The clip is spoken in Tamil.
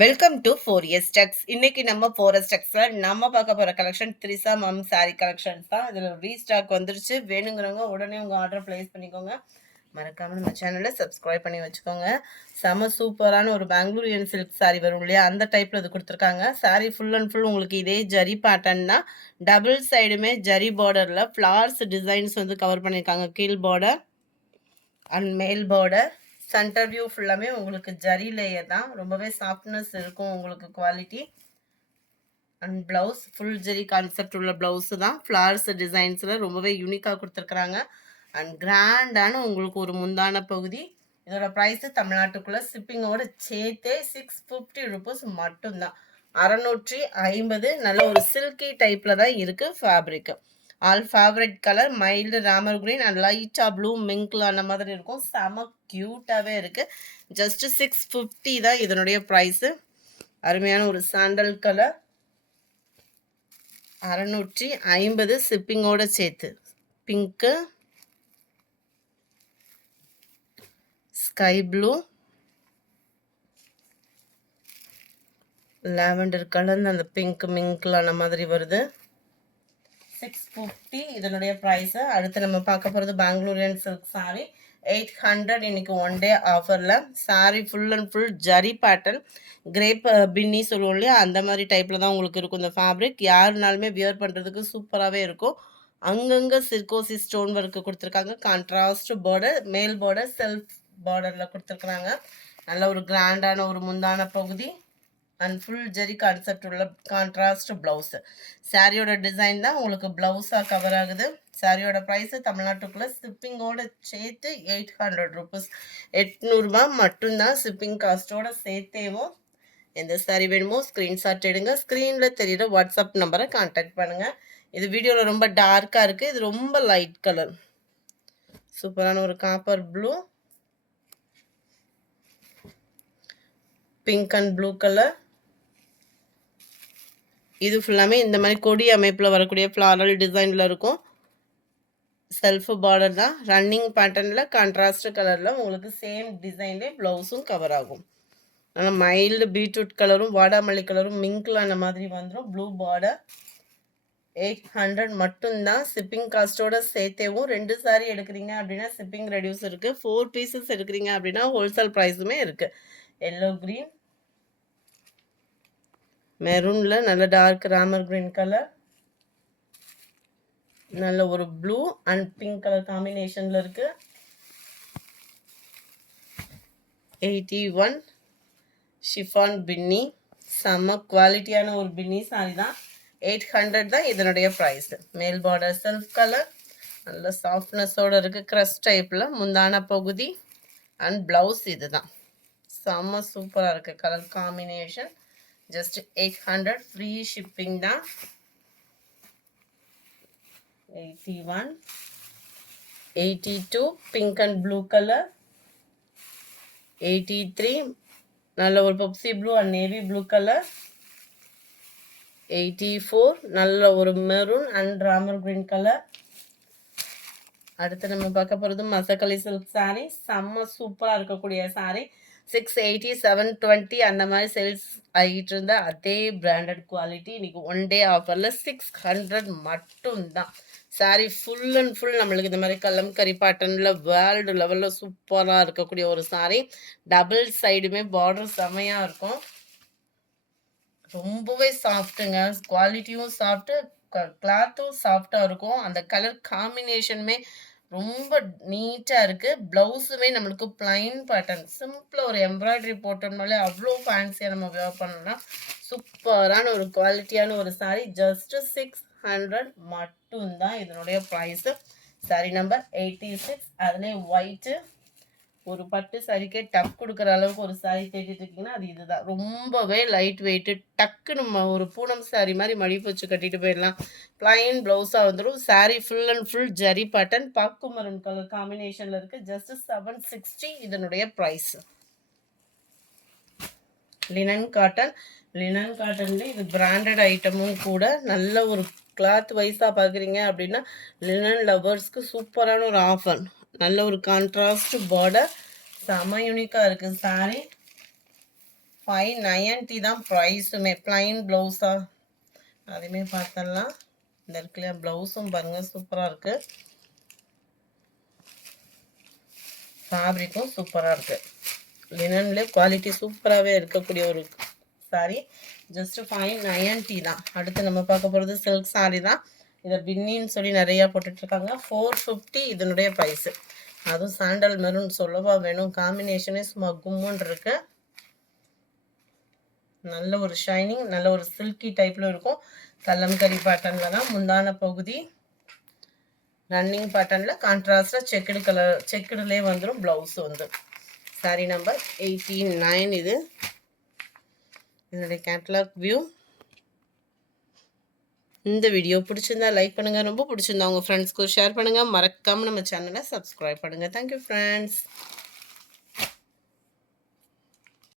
Welcome to 4S Stacks. இன்னைக்கு நம்ம 4S Stacksல நம்ம பார்க்க போற கலெக்ஷன் த்ரிஷா மம் சாரி கலெக்ஷன்ஸ் தான். இதுல ரீஸ்டாக் வந்துருச்சு. வேணுங்கிறவங்க உடனே உங்க ஆர்டர் பிளேஸ் பண்ணிக்கோங்க. மறக்காம நம்ம சேனலை சப்ஸ்கிரைப் பண்ணி வச்சுக்கோங்க. செம சூப்பரான ஒரு பெங்களூரியன் சில்க் சாரி வரும் இல்லையா, அந்த டைப்ல இது கொடுத்துருக்காங்க. சாரி ஃபுல் அண்ட் ஃபுல் உங்களுக்கு இதே ஜரி பேட்டர்ன் தான். டபுள் சைடுமே ஜரி பார்டர்ல ஃப்ளார்ஸ் டிசைன்ஸ் வந்து கவர் பண்ணியிருக்காங்க. கீழ் பார்டர் அண்ட் மேல் பார்டர். சென்டர் வியூ ஃபுல்லாமே உங்களுக்கு ஜரி லேயர் தான். ரொம்பவே சாஃப்ட்னஸ் இருக்கும் உங்களுக்கு quality. And blouse full zari concept உள்ள ப்ளவுஸு தான். ஃப்ளார்ஸ் டிசைன்ஸில் ரொம்பவே யூனிக்காக கொடுத்துருக்குறாங்க. அண்ட் கிராண்டான உங்களுக்கு ஒரு முந்தான பகுதி. இதோட ப்ரைஸு தமிழ்நாட்டுக்குள்ளே ஷிப்பிங்கோட சேர்த்தே 650 ருபீஸ் மட்டும்தான். 650. நல்ல ஒரு சில்கி டைப்பில் தான் இருக்குது fabric. All favourite colour mild Ramar green and லைட்டாக ப்ளூ மிங்க்ல அந்த மாதிரி இருக்கும். செம க்யூட்டாகவே இருக்குது. ஜஸ்ட்டு 650 தான் இதனுடைய ப்ரைஸு. அருமையான ஒரு சாண்டல் கலர். 650 ஷிப்பிங்கோட சேர்த்து. பிங்க்கு, ஸ்கை ப்ளூ, லாவெண்டர் கலர்னு அந்த பிங்க் மிங்க்ல அந்த மாதிரி வருது. 650 இதனுடைய ப்ரைஸு. அடுத்து நம்ம பார்க்க போகிறது பெங்களூரியன் சில்க் சாரி 800. இன்னைக்கு ஒன் டே ஆஃபரில் sari full and full zari pattern. Crepe பின்னி சொல்லுவோம் இல்லையா, அந்த மாதிரி டைப்பில் தான் உங்களுக்கு இருக்கும் இந்த ஃபேப்ரிக். யாருனாலுமே வியர் பண்ணுறதுக்கு சூப்பராகவே இருக்கும். அங்கங்கே சிர்கோசி ஸ்டோன் ஒர்க்கு கொடுத்துருக்காங்க. கான்ட்ராஸ்ட் பார்டர், மேல் பார்டர் செல்ஃப் பார்டரில் கொடுத்துருக்குறாங்க. நல்ல ஒரு கிராண்டான ஒரு முந்தான பகுதி அண்ட் ஃபுல் ஜெரி கான்செப்ட் உள்ள கான்ட்ராஸ்ட் ப்ளவுஸு. சாரியோட டிசைன் தான் உங்களுக்கு ப்ளவுஸாக கவர் ஆகுது. சாரியோட ப்ரைஸு தமிழ்நாட்டுக்குள்ளே ஷிப்பிங்கோட சேர்த்து 800 ருபீஸ். 800 மட்டும்தான் ஷிப்பிங் காஸ்ட்டோட சேர்த்தேவும். எந்த சாரி வேணுமோ ஸ்க்ரீன்ஷாட் எடுங்க. ஸ்க்ரீனில் தெரியுற வாட்ஸ்அப் நம்பரை கான்டாக்ட் பண்ணுங்கள். இது வீடியோவில் ரொம்ப டார்க்காக இருக்குது. இது ரொம்ப லைட் கலர். சூப்பரான ஒரு copper blue, pink and blue colour. இது ஃபுல்லாமே இந்த மாதிரி கொடி அமைப்பில் வரக்கூடிய ஃப்ளாரல் டிசைனில் இருக்கும். செல்ஃப் பார்டர் தான். ரன்னிங் பேட்டர்னில் கான்ட்ராஸ்ட் கலரில் உங்களுக்கு சேம் டிசைன்லேயே ப்ளவுஸும் கவர் ஆகும். ஆனால் மைல்டு பீட்ரூட் கலரும் வாடாமல்லி கலரும் மிங்க்ல அந்த மாதிரி வந்துடும். Blue border. 800 மட்டும்தான் ஷிப்பிங் காஸ்ட்டோட சேர்த்தேவும். 2 சாரி எடுக்கிறீங்க அப்படின்னா ஷிப்பிங் ரெடியூஸ் இருக்குது. 4 பீசஸ் எடுக்கிறீங்க அப்படின்னா ஹோல்சேல் ப்ரைஸுமே இருக்குது. எல்லோ க்ரீன், மெரூனில் நல்ல டார்க் ராமர் கிரீன் கலர், நல்ல ஒரு ப்ளூ அண்ட் பிங்க் கலர் காம்பினேஷனில் இருக்குது. 81 ஷிஃபான் பின்னி. செம்ம குவாலிட்டியான ஒரு பின்னி சாரி தான். 800 தான் இதனுடைய ப்ரைஸு. மேல் பார்டர் செல்ஃப் கலர், நல்ல சாஃப்ட்னஸோடு இருக்குது. க்ரஷ் டைப்பில் முந்தான பகுதி அண்ட் ப்ளவுஸ் இது தான். செம்ம சூப்பராக இருக்குது colour combination. Just 800. Free shipping தான். 81, 82 பிங்க் அண்ட் ப்ளூ கலர், 83 நல்ல ஒரு Pepsi blue and navy blue colour, 84 நல்ல ஒரு maroon and Ramar green colour. அடுத்து நம்ம பார்க்க போகிறது மசக்கலி சில்க் சாரீ. செம்ம சூப்பராக இருக்கக்கூடிய சாரீ. 680, 720 அந்த மாதிரி சேல்ஸ் ஆகிட்டு இருந்த அதே பிராண்டட் குவாலிட்டி இன்னைக்கு ஒன் டே ஆஃபரில் 600 மட்டும்தான். சாரீ ஃபுல் அண்ட் ஃபுல் நம்மளுக்கு இந்த மாதிரி கலம்கரி பேட்டர்னில் வேர்ல்டு லெவலில் சூப்பராக இருக்கக்கூடிய ஒரு சாரீ. டபுள் சைடுமே பார்டர் செமையாக இருக்கும். ரொம்பவே சாஃப்ட்டுங்க. குவாலிட்டியும் சாஃப்ட்டு, கிளாத்தும் சாஃப்டாக இருக்கும். அந்த கலர் காம்பினேஷனுமே ரொம்ப நீட்டாக இருக்குது. ப்ளவுஸுமே நம்மளுக்கு பிளைன் பேட்டர்ன் சிம்பிளாக ஒரு எம்ப்ராய்டரி போட்டோம்னாலே அவ்வளோ ஃபேன்சியாக நம்ம வேர் பண்ணலாம். சூப்பரான ஒரு குவாலிட்டியான ஒரு சாரீ. ஜஸ்ட்டு 600 மட்டும்தான் இதனுடைய ப்ரைஸு. சாரீ நம்பர் 86. அதுலேயே ஒயிட்டு ஒரு பட்டு சாரிக்கே டக் கொடுக்குற அளவுக்கு ஒரு சாரி தேடிட்டு இருக்கீங்கன்னா அது இதுதான். ரொம்பவே லைட் வெயிட்டு. டக்கு நம்ம ஒரு பூனம் சாரி மாதிரி மடிப்பு வச்சு கட்டிட்டு போயிடலாம். பிளைன் ப்ளவுஸாக வந்துடும். Sari full and full zari pattern பாக்கு மரன் கலர் காம்பினேஷனில் இருக்குது. ஜஸ்ட் 760 இதனுடைய ப்ரைஸ். Linen cotton. லினன் காட்டன்லேயே இது பிராண்டட் ஐட்டமும் கூட. நல்ல ஒரு கிளாத் வைஸாக பார்க்குறீங்க அப்படின்னா லினன் லவர்ஸ்க்கு சூப்பரான ஒரு ஆஃபர். நல்ல ஒரு கான்ட்ராஸ்ட் பார்டர். செம யூனிக்காக இருக்குது சாரீ. 590 தான் ப்ரைஸுமே. ப்ளைன் ப்ளவுஸா அதுவுமே பார்த்தலாம். இந்த இருக்குல்லையா ப்ளவுஸும் பாருங்கள் சூப்பராக இருக்குது. ஃபேப்ரிக்கும் சூப்பராக இருக்குது. லினன்லேயே குவாலிட்டி சூப்பராகவே இருக்கக்கூடிய ஒரு சாரீ. ஜஸ்ட் 590 தான். அடுத்து நம்ம பார்க்க போகிறது சில்க் சாரீ தான். இதை பின்னின்னு சொல்லி நிறையா போட்டுட்ருக்காங்க. 450 இதனுடைய ப்ரைஸு. அதுவும் சாண்டல் மெரூன் சொல்லவா வேணும். காம்பினேஷனே சும்மா கும்முன்னு இருக்கு. நல்ல ஒரு ஷைனிங், நல்ல ஒரு சில்கி டைப்பில் இருக்கும். கலம்கரி பேட்டர்னில் தான் முந்தான பகுதி. ரன்னிங் பேட்டர்னில் கான்ட்ராஸ்டாக செக்குடு கலர் செக்குடுலேயே வந்துடும். ப்ளவுஸ் வந்து சாரீ நம்பர் 89 இது. இதனுடைய கேட்லாக் வியூ. இந்த வீடியோ பிடிச்சிருந்தா லைக் பண்ணுங்கள். ரொம்ப பிடிச்சிருந்தா உங்கள் ஃப்ரெண்ட்ஸ்க்கு ஷேர் பண்ணுங்கள். மறக்காமல் நம்ம சேனலை சப்ஸ்கிரைப் பண்ணுங்கள். Thank you friends.